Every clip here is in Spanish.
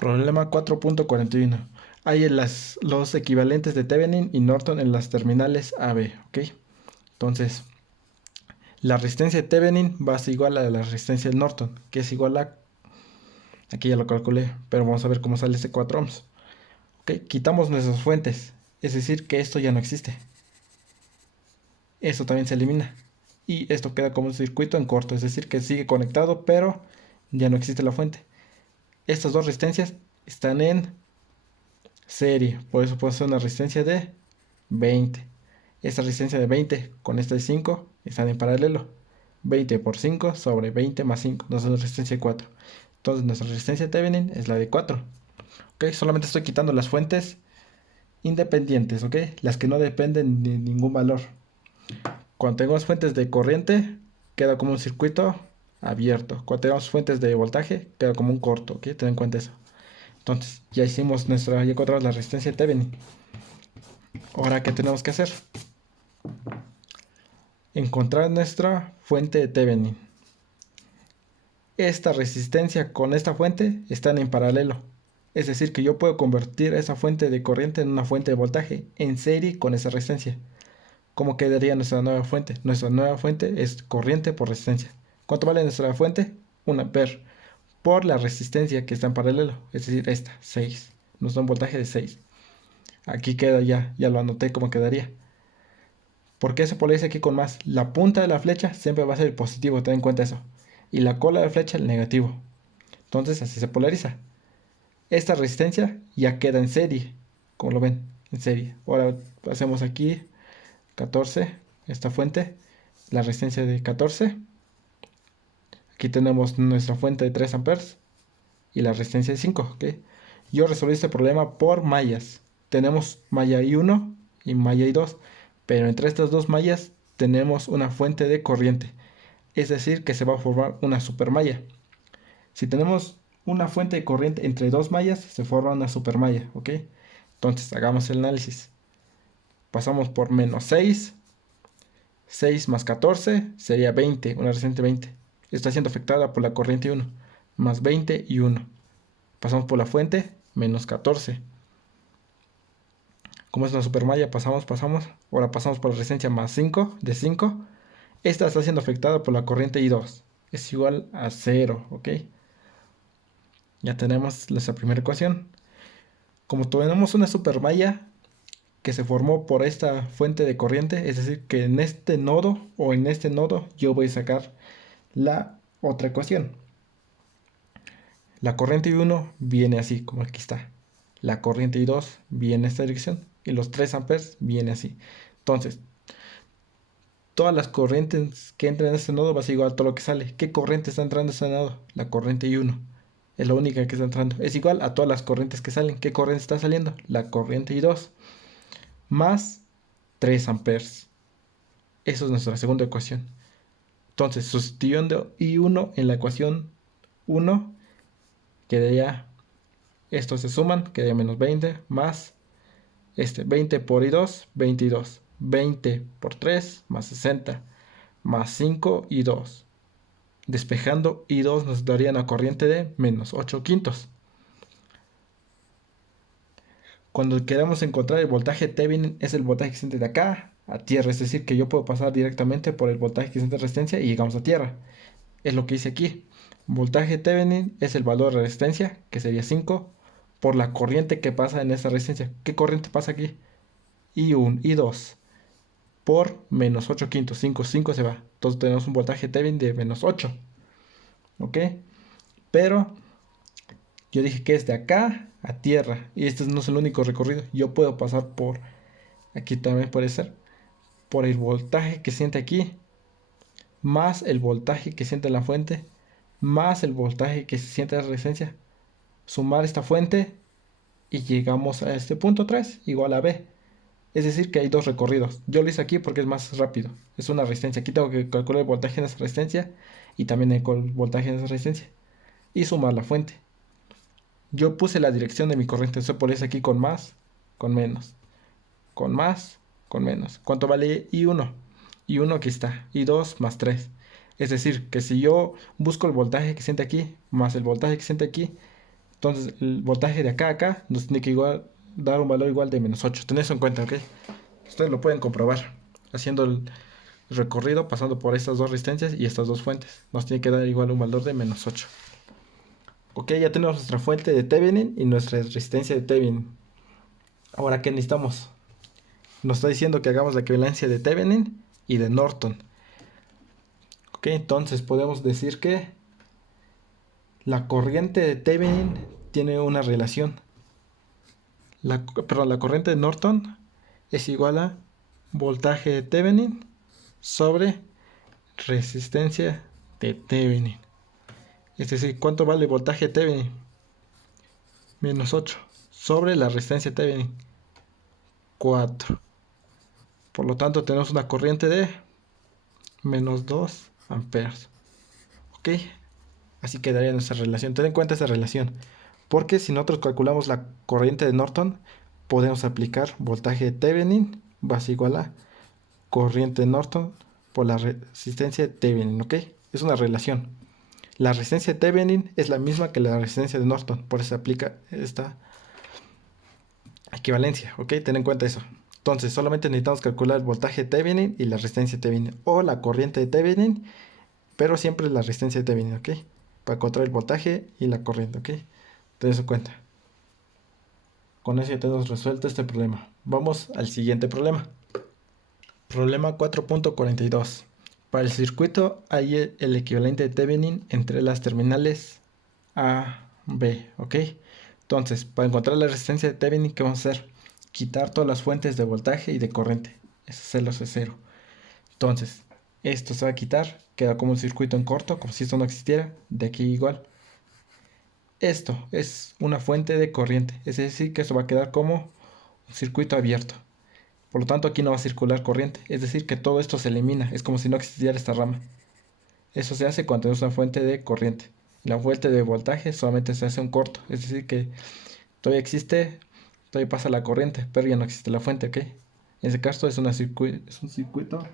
Problema 4.41. Hay los equivalentes de Thevenin y Norton en las terminales AB, ¿ok? Entonces, la resistencia de Thevenin va a ser igual a la resistencia de Norton, que es igual a... Aquí ya lo calculé, pero vamos a ver cómo sale este 4 ohms. ¿Ok? Quitamos nuestras fuentes, es decir, que esto ya no existe. Esto también se elimina. Y esto queda como un circuito en corto, es decir, que sigue conectado, pero ya no existe la fuente. Estas dos resistencias están en serie, por eso puede ser una resistencia de 20. Esta resistencia de 20 con esta de 5 están en paralelo. 20 por 5 sobre 20 más 5 nos da una resistencia de 4. Entonces nuestra resistencia de Thevenin es la de 4. ¿Ok? Solamente estoy quitando las fuentes independientes, ¿ok? Las que no dependen de ningún valor. Cuando tenemos fuentes de corriente, queda como un circuito abierto. Cuando tenemos fuentes de voltaje, queda como un corto, ¿ok? Ten en cuenta eso. Entonces, ya ya encontramos la resistencia de Thevenin. Ahora, ¿qué tenemos que hacer? Encontrar nuestra fuente de Thevenin. Esta resistencia con esta fuente están en paralelo. Es decir, que yo puedo convertir esa fuente de corriente en una fuente de voltaje en serie con esa resistencia. ¿Cómo quedaría nuestra nueva fuente? Nuestra nueva fuente es corriente por resistencia. ¿Cuánto vale nuestra fuente? 1 ampere por la resistencia que está en paralelo. Es decir, esta, 6. Nos da un voltaje de 6. Aquí queda ya lo anoté como quedaría. ¿Por qué se polariza aquí con más? La punta de la flecha siempre va a ser el positivo, ten en cuenta eso. Y la cola de la flecha el negativo. Entonces así se polariza. Esta resistencia ya queda en serie, como lo ven, en serie. Ahora hacemos aquí 14, esta fuente, la resistencia de 14. Aquí tenemos nuestra fuente de 3 amperes y la resistencia de 5, ¿ok? Yo resolví este problema por mallas. Tenemos malla I1 y malla I2, pero entre estas dos mallas tenemos una fuente de corriente. Es decir, que se va a formar una supermalla. Si tenemos una fuente de corriente entre dos mallas, se forma una supermalla, ¿ok? Entonces, hagamos el análisis. Pasamos por menos 6. 6 más 14 sería 20, una resistencia 20. Está siendo afectada por la corriente 1. Más 20 y 1. Pasamos por la fuente, menos 14. Como es una supermalla, pasamos. Ahora pasamos por la resistencia más 5, de 5. Esta está siendo afectada por la corriente I2. Es igual a 0, ¿ok? Ya tenemos nuestra primera ecuación. Como tenemos una supermalla que se formó por esta fuente de corriente, es decir, que en este nodo o en este nodo yo voy a sacar la otra ecuación. La corriente I1 viene así, como aquí está. La corriente I2 viene en esta dirección y los 3 amperes viene así. Entonces, todas las corrientes que entran en este nodo va a ser igual a todo lo que sale. ¿Qué corriente está entrando en este nodo? La corriente I1. Es la única que está entrando. Es igual a todas las corrientes que salen. ¿Qué corriente está saliendo? La corriente I2 más 3 amperes. Eso es nuestra segunda ecuación. Entonces, sustituyendo I1 en la ecuación 1, quedaría, estos se suman, quedaría menos 20 más 20 por I2, 22. 20 por 3 más 60 más 5 y 2. Despejando I2 nos daría una corriente de menos 8 quintos. Cuando queramos encontrar el voltaje Thevenin, es el voltaje que siente de acá a tierra. Es decir, que yo puedo pasar directamente por el voltaje que siente resistencia y llegamos a tierra. Es lo que hice aquí. Voltaje Thevenin es el valor de resistencia, que sería 5, por la corriente que pasa en esta resistencia. ¿Qué corriente pasa aquí? I1, I2, por menos 8 quintos. 5, 5 se va. Entonces tenemos un voltaje Thevenin de menos 8. ¿Ok? Pero yo dije que es de acá a tierra. Y este no es el único recorrido. Yo puedo pasar por... Aquí también puede ser. Por el voltaje que siente aquí. Más el voltaje que siente la fuente. Más el voltaje que se siente la resistencia. Sumar esta fuente. Y llegamos a este punto 3 igual a B. Es decir que hay dos recorridos. Yo lo hice aquí porque es más rápido. Es una resistencia. Aquí tengo que calcular el voltaje en esa resistencia. Y también el voltaje en esa resistencia. Y sumar la fuente. Yo puse la dirección de mi corriente. Eso por eso aquí con más, con menos. Con más, con menos. ¿Cuánto vale I1? I1 aquí está. I2 más 3. Es decir, que si yo busco el voltaje que siente aquí, más el voltaje que siente aquí, Entonces el voltaje de acá a acá nos tiene que dar un valor igual de -8. Tened eso en cuenta, ¿ok? Ustedes lo pueden comprobar haciendo el recorrido, pasando por estas dos resistencias y estas dos fuentes. Nos tiene que dar igual un valor de -8. Ok, ya tenemos nuestra fuente de Thevenin y nuestra resistencia de Thevenin. Ahora, ¿qué necesitamos? Nos está diciendo que hagamos la equivalencia de Thevenin y de Norton. Ok, entonces podemos decir que la corriente de Thevenin tiene una relación. La corriente de Norton es igual a voltaje de Thevenin sobre resistencia de Thevenin. Es decir, ¿cuánto vale el voltaje de Thevenin? -8 sobre la resistencia de Thevenin, 4. Por lo tanto, tenemos una corriente de -2 amperes. Ok, así quedaría nuestra relación. Ten en cuenta esa relación, porque si nosotros calculamos la corriente de Norton, podemos aplicar voltaje de Thevenin va a ser igual a corriente de Norton por la resistencia de Thevenin. Ok, es una relación. La resistencia de Thevenin es la misma que la resistencia de Norton, por eso se aplica esta equivalencia. Ok, ten en cuenta eso. Entonces, solamente necesitamos calcular el voltaje de Thevenin y la resistencia de Thevenin, o la corriente de Thevenin, pero siempre la resistencia de Thevenin, ¿ok? Para encontrar el voltaje y la corriente, ¿ok? Ten eso en cuenta. Con eso ya tenemos resuelto este problema. Vamos al siguiente problema. Problema 4.42. Para el circuito hay el equivalente de Thevenin entre las terminales A, B, ¿ok? Entonces, para encontrar la resistencia de Thevenin, ¿qué vamos a hacer? Quitar todas las fuentes de voltaje y de corriente. Eso es el cero. Entonces, esto se va a quitar, queda como un circuito en corto, como si esto no existiera. De aquí igual. Esto es una fuente de corriente, es decir, que esto va a quedar como un circuito abierto. Por lo tanto, aquí no va a circular corriente, es decir, que todo esto se elimina, es como si no existiera esta rama. Eso se hace cuando tenemos una fuente de corriente. La fuente de voltaje solamente se hace un corto, es decir, que todavía existe, todavía pasa la corriente, pero ya no existe la fuente, ¿ok? En ese caso es un circuito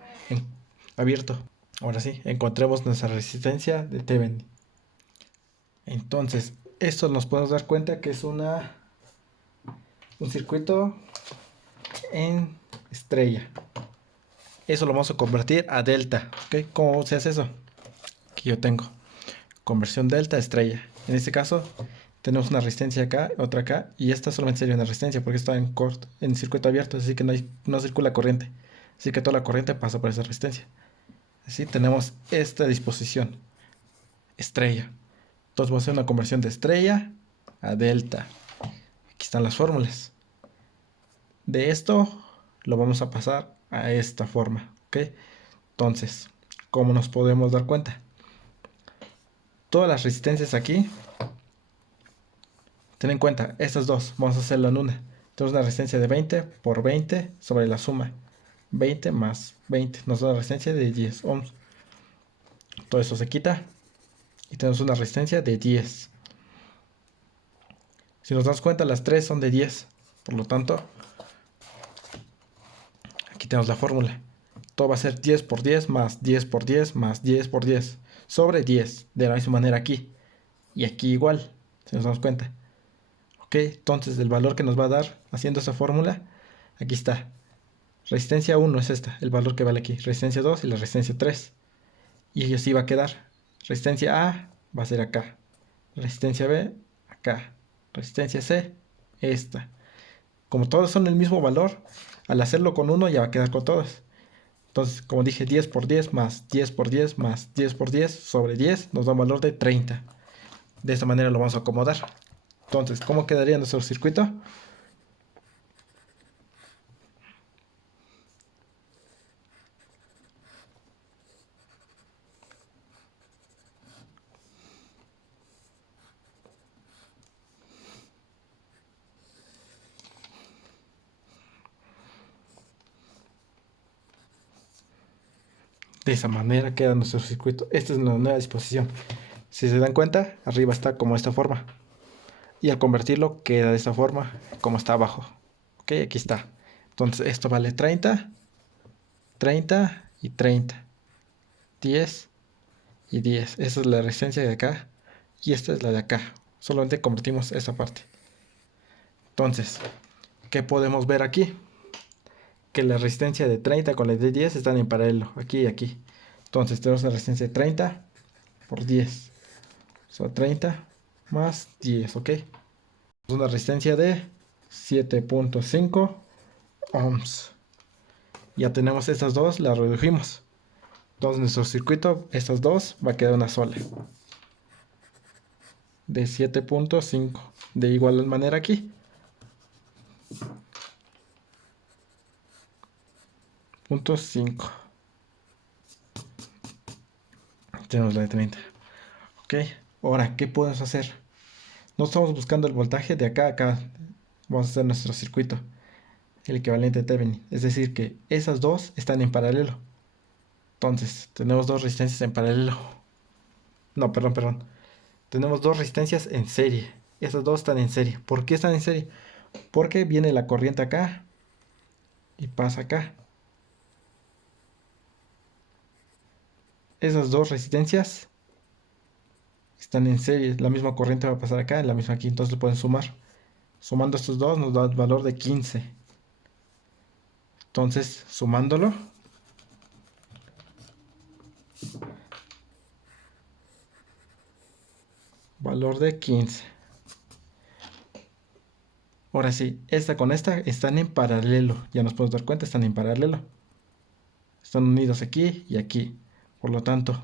abierto. Ahora sí, encontremos nuestra resistencia de Thevenin. Entonces, esto nos podemos dar cuenta que es un circuito en estrella. Eso lo vamos a convertir a delta. ¿Ok? ¿Cómo se hace eso? Aquí yo tengo conversión delta a estrella. En este caso, tenemos una resistencia acá, otra acá, y esta solamente sería una resistencia porque está en circuito abierto, así que no circula corriente. Así que toda la corriente pasa por esa resistencia. Así tenemos esta disposición, estrella. Entonces vamos a hacer una conversión de estrella a delta. Aquí están las fórmulas. De esto lo vamos a pasar a esta forma, ¿ok? Entonces, ¿cómo nos podemos dar cuenta? Todas las resistencias aquí, ten en cuenta, estas dos, vamos a hacerlo en una. Tenemos una resistencia de 20 por 20 sobre la suma. 20 más 20 nos da una resistencia de 10 ohms. Todo eso se quita y tenemos una resistencia de 10. Si nos damos cuenta, las tres son de 10. Por lo tanto, aquí tenemos la fórmula. Todo va a ser 10 por 10 más 10 por 10 más 10 por 10 sobre 10. De la misma manera aquí. Y aquí igual, si nos damos cuenta. Ok, entonces el valor que nos va a dar haciendo esa fórmula, aquí está. Resistencia 1 es esta, el valor que vale aquí. Resistencia 2 y la resistencia 3. Y así va a quedar. Resistencia A va a ser acá. Resistencia B, acá. Resistencia C, esta. Como todos son el mismo valor, al hacerlo con uno ya va a quedar con todos. Entonces, como dije, 10 por 10 más 10 por 10 más 10 por 10 sobre 10 nos da un valor de 30. De esta manera lo vamos a acomodar. Entonces, ¿cómo quedaría nuestro circuito? De esa manera queda nuestro circuito. Esta es una nueva disposición. Si se dan cuenta, arriba está como esta forma. Y al convertirlo queda de esta forma, como está abajo. Ok, aquí está. Entonces esto vale 30, 30 y 30. 10 y 10. Esta es la resistencia de acá. Y esta es la de acá. Solamente convertimos esa parte. Entonces, ¿qué podemos ver aquí? Que la resistencia de 30 con la de 10 están en paralelo, aquí y aquí. Entonces tenemos la resistencia de 30 por 10. O sea, 30 más 10, ¿ok? Una resistencia de 7.5 ohms. Ya tenemos estas dos, las redujimos. Entonces nuestro circuito, estas dos, va a quedar una sola. De 7.5. De igual manera aquí. Punto 5. Tenemos la de 30. Ok. Ahora, ¿qué podemos hacer? No estamos buscando el voltaje de acá a acá. Vamos a hacer nuestro circuito. El equivalente de Thevenin. Es decir, que esas dos están en paralelo. Entonces, tenemos dos resistencias en paralelo. No, perdón. Tenemos dos resistencias en serie. Esas dos están en serie. ¿Por qué están en serie? Porque viene la corriente acá y pasa acá. Esas dos resistencias están en serie. La misma corriente va a pasar acá y la misma aquí. Entonces lo pueden sumar. Sumando estos dos nos da el valor de 15. Entonces, sumándolo, valor de 15. Ahora sí, esta con esta están en paralelo. Ya nos podemos dar cuenta, están en paralelo. Están unidos aquí y aquí. Por lo tanto,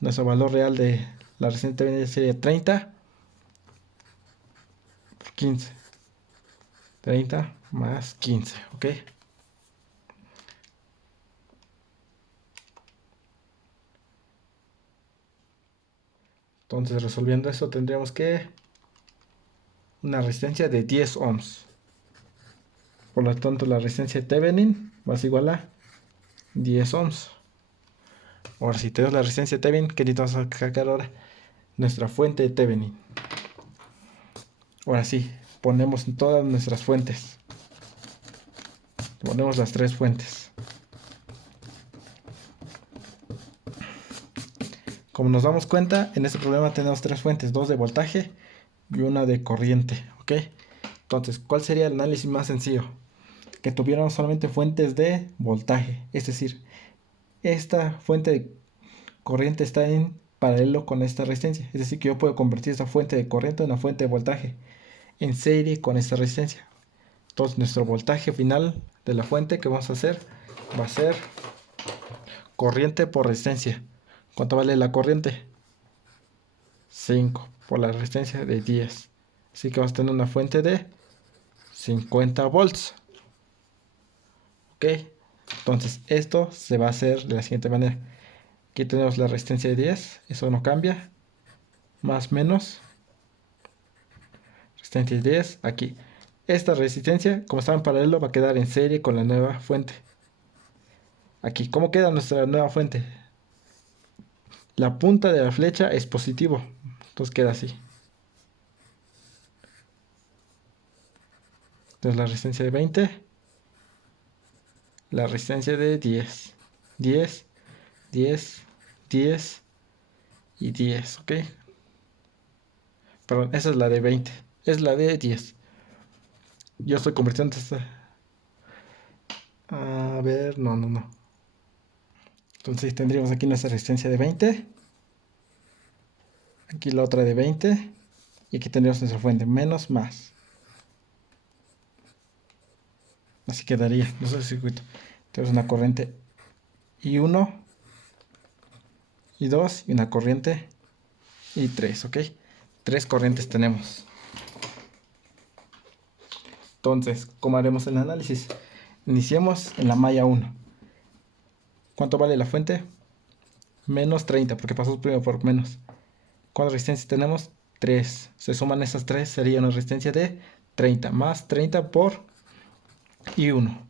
nuestro valor real de la resistencia sería 30 por 15. 30 más 15, ¿ok? Entonces, resolviendo esto, tendríamos que una resistencia de 10 ohms. Por lo tanto, la resistencia de Thevenin va a ser igual a 10 ohms. Ahora, si tenemos la resistencia de Thevenin, ¿qué necesitamos sacar ahora? Nuestra fuente de Thevenin. Ahora sí, ponemos todas nuestras fuentes. Ponemos las tres fuentes. Como nos damos cuenta, en este problema tenemos tres fuentes, dos de voltaje y una de corriente, ¿ok? Entonces, ¿cuál sería el análisis más sencillo? Que tuviéramos solamente fuentes de voltaje, es decir, esta fuente de corriente está en paralelo con esta resistencia, es decir, que yo puedo convertir esta fuente de corriente en una fuente de voltaje en serie con esta resistencia. Entonces, nuestro voltaje final de la fuente que vamos a hacer va a ser corriente por resistencia. ¿Cuánto vale la corriente? 5 por la resistencia de 10. Así que vamos a tener una fuente de 50 volts. Ok. Entonces esto se va a hacer de la siguiente manera. Aquí tenemos la resistencia de 10. Eso no cambia. Más menos. Resistencia de 10. Aquí. Esta resistencia, como está en paralelo, va a quedar en serie con la nueva fuente. Aquí. ¿Cómo queda nuestra nueva fuente? La punta de la flecha es positivo. Entonces queda así. Entonces la resistencia de 20. La resistencia de 10. 10, 10, 10 y 10, ¿ok? Perdón, esa es la de 20. Es la de 10. Yo estoy convirtiendo esta. A ver, no. Entonces tendríamos aquí nuestra resistencia de 20. Aquí la otra de 20. Y aquí tendríamos nuestra fuente. Menos, más. Así quedaría nuestro circuito. Tenemos una corriente I1, I2 y una corriente I3, ¿ok? Tres corrientes tenemos. Entonces, ¿cómo haremos el análisis? Iniciemos en la malla 1. ¿Cuánto vale la fuente? Menos 30, porque pasamos primero por menos. ¿Cuántas resistencias tenemos? 3. Se suman esas 3, sería una resistencia de 30. Más 30 por I1.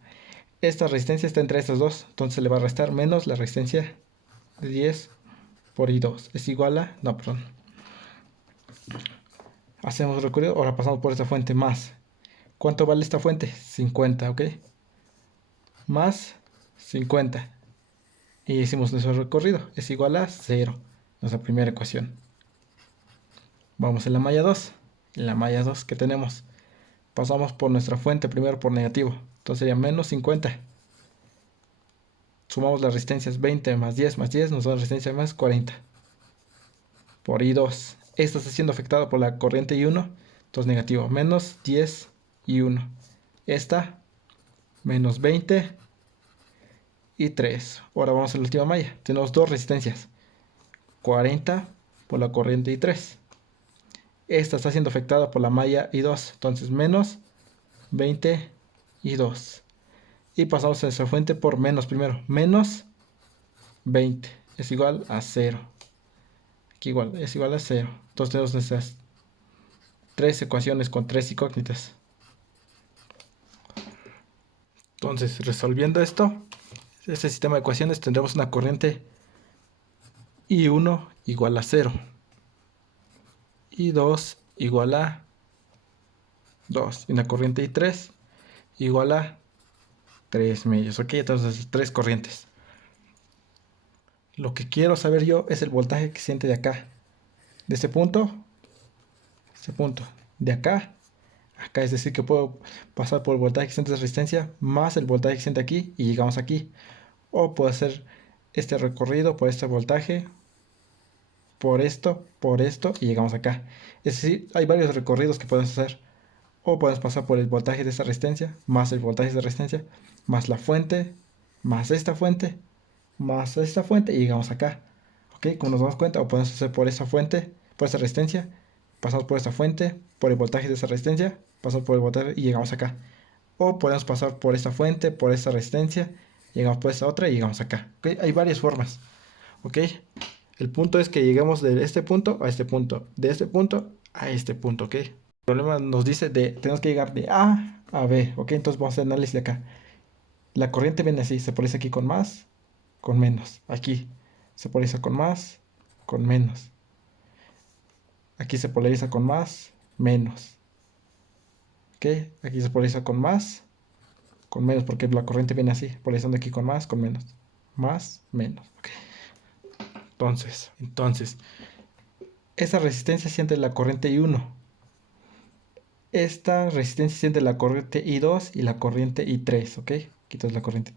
Esta resistencia está entre estas dos, entonces le va a restar menos la resistencia de 10 por I2. Es igual a... No, perdón. Hacemos recorrido, ahora pasamos por esta fuente más. ¿Cuánto vale esta fuente? 50, ¿ok? Más 50. Y hicimos nuestro recorrido. Es igual a 0. Nuestra primera ecuación. Vamos en la malla 2. En la malla 2, ¿qué tenemos? Pasamos por nuestra fuente primero por negativo. Entonces sería menos 50. Sumamos las resistencias 20 más 10 nos da resistencia más 40. Por I2. Esta está siendo afectada por la corriente I1. Entonces negativo. Menos 10 y 1. Esta menos 20 y 3. Ahora vamos a la última malla. Tenemos dos resistencias. 40 por la corriente I3. Esta está siendo afectada por la malla I2. Entonces menos 20 y 2. Y pasamos a nuestra fuente por menos primero. Menos 20 es igual a 0. Aquí igual es igual a 0. Entonces tenemos nuestras tres ecuaciones con tres incógnitas. Entonces, resolviendo esto, este sistema de ecuaciones, tendremos una corriente I1 igual a 0. I2 igual a 2. Y la corriente I3 igual a 3 medios. Ok, entonces tres corrientes. Lo que quiero saber yo es el voltaje que siente de acá. De este punto, de acá, acá. Es decir, que puedo pasar por el voltaje que siente de resistencia más el voltaje que siente aquí y llegamos aquí. O puedo hacer este recorrido por este voltaje, por esto y llegamos acá. Es decir, hay varios recorridos que puedes hacer. O puedes pasar por el voltaje de esta resistencia, más el voltaje de resistencia, más la fuente, más esta fuente y llegamos acá. Ok, como nos damos cuenta, o podemos hacer por esa fuente, por esa resistencia, pasamos por esta fuente, por el voltaje de esa resistencia, pasamos por el voltaje y llegamos acá. O podemos pasar por esta fuente, por esta resistencia, llegamos por esta otra y llegamos acá. Ok, hay varias formas. Ok, el punto es que lleguemos de este punto a este punto, de este punto a este punto. Ok, el problema nos dice tenemos que llegar de A a B. Ok, entonces vamos a hacer análisis de acá. La corriente viene así, se polariza aquí con más, con menos. Aquí se polariza con más, con menos. Aquí se polariza con más, menos. Ok, aquí se polariza con más, con menos, porque la corriente viene así, polarizando aquí con más, con menos. Más, menos. Ok. Entonces, esa resistencia siente la corriente I1. Esta resistencia siente la corriente I2 y la corriente I3, ¿ok? Quitas la corriente.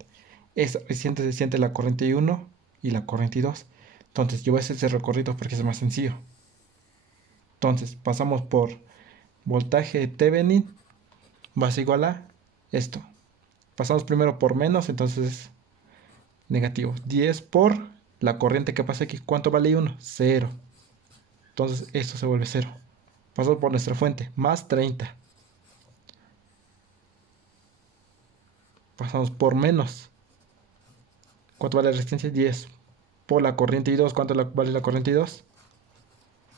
Esta resistencia se siente la corriente I1 y la corriente I2. Entonces, yo voy a hacer ese recorrido porque es más sencillo. Entonces, pasamos por voltaje Thevenin, va a ser igual a esto. Pasamos primero por menos, entonces negativo. 10 por la corriente que pasa aquí. ¿Cuánto vale I1? 0. Entonces, esto se vuelve 0. Pasamos por nuestra fuente, más 30. Pasamos por menos. ¿Cuánto vale la resistencia? 10. Por la corriente I2, ¿cuánto vale la corriente I2?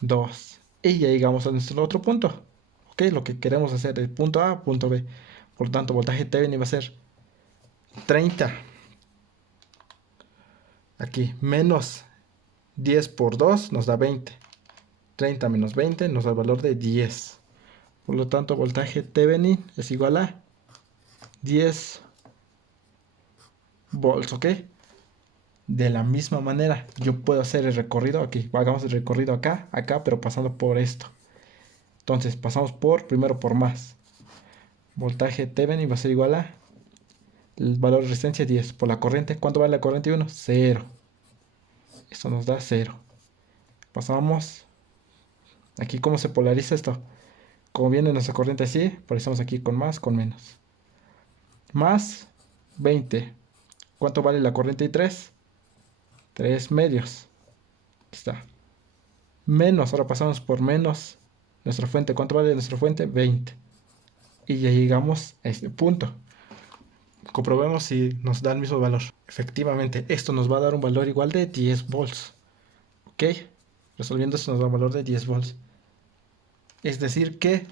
2. Y ya llegamos a nuestro otro punto. Ok, lo que queremos hacer, el punto A, punto B. Por lo tanto, voltaje Thevenin va a ser 30. Aquí, menos 10 por 2 nos da 20. 30 menos 20 nos da el valor de 10. Por lo tanto, voltaje Thevenin es igual a 10 volts, ¿ok? De la misma manera, yo puedo hacer el recorrido aquí. Hagamos el recorrido acá, pero pasando por esto. Entonces, pasamos primero por más. Voltaje Thevenin va a ser igual a el valor de resistencia 10. Por la corriente, ¿cuánto vale la corriente 1? 0. Esto nos da 0. Pasamos. Aquí, ¿cómo se polariza esto? Como viene nuestra corriente así, polarizamos aquí con más, con menos. Más 20. ¿Cuánto vale la corriente I3? 3 medios. Aquí está. Menos, ahora pasamos por menos nuestra fuente. ¿Cuánto vale nuestra fuente? 20. Y ya llegamos a este punto. Comprobemos si nos da el mismo valor. Efectivamente, esto nos va a dar un valor igual de 10 volts. ¿Ok? Resolviendo esto nos da un valor de 10 volts. Es decir que,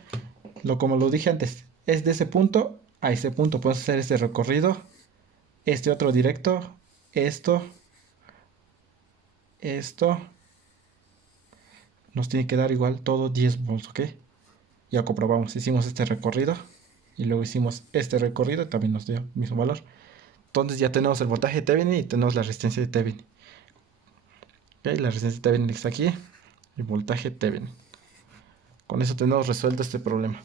como lo dije antes, es de ese punto a ese punto. Podemos hacer este recorrido. Este otro directo. Esto. Nos tiene que dar igual todo 10 volts, ¿ok? Ya comprobamos. Hicimos este recorrido. Y luego hicimos este recorrido. También nos dio el mismo valor. Entonces ya tenemos el voltaje de Thevenin y tenemos la resistencia de Thevenin. ¿Ok? La resistencia de Thevenin está aquí. El voltaje Thevenin. Con eso tenemos resuelto este problema.